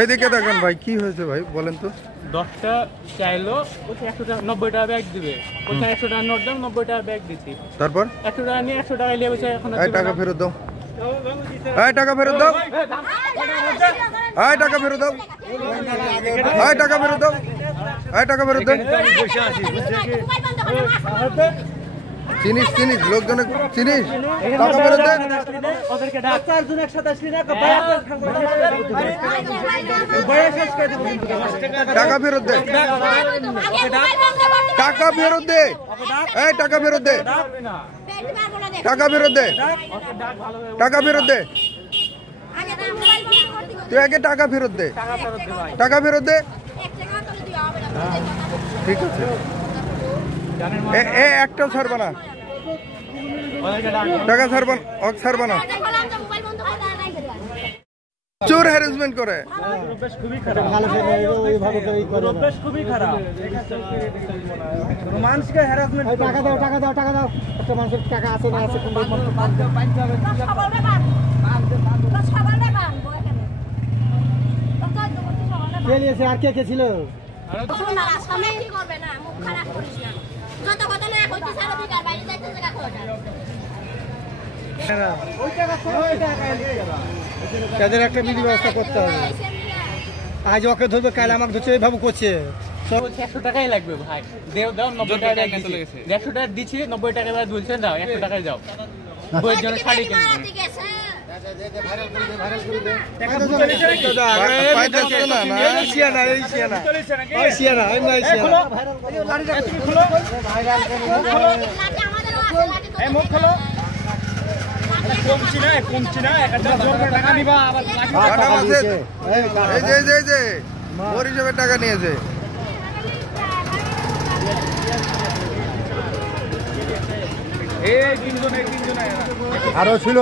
এইদিকে দেখেন ভাই, কি হয়েছে ভাই বলেন তো? 10টা চাইলো, ওকে 100 টাকা 90 টাকা ব্যাগ দিবে, ওকে 100 টাকা নোট দাও, 90 টাকা ব্যাগ দিচ্ছি। তারপর 100 টাকা নিয়ে 100 টাকা নিয়ে বসে এখন টাকা ফেরত দাও, টাকা ফেরত দাও, টাকা ফেরত দাও, টাকা ফেরত দাও, টাকা ফেরত দাও। চিনিস চিনিস লোকজনে চিনিস, টাকা ফেরত দে, টাকা ফেরত দে, টাকা ফেরত দে, টাকা ফেরত দে, টাকা ফেরত দে, টাকা ফেরত দে, তুই আগে টাকা ফেরত দে, টাকা ফেরত দে। ঠিক আছে, একটাও ছাড়বা না, টাকা ছাড়বা না, চোর হ্যারাসমেন্ট করে। মানুষকে হ্যারাসমেন্ট, টাকা দাও, টাকা দাও, টাকা দাও, একটা মানুষের টাকা আছে না আছে, আর কে কে ছিল? তাদের একটা বিধি ব্যবস্থা করতে হবে। আজ ওকে ধরবে, কাল আমাকে ধরছে, এইভাবে করছে। 100 টাকাই লাগবে ভাই, দেও দাও, 90 টাকা চলে গেছে, 100 টাকা দিচ্ছি, 90 টাকা এবার বলছেন দাও, 100 টাকায় যাও, বইয়ের জন্য শাড়ি কিনবে। টাকা নিয়েছে আরো ছিল।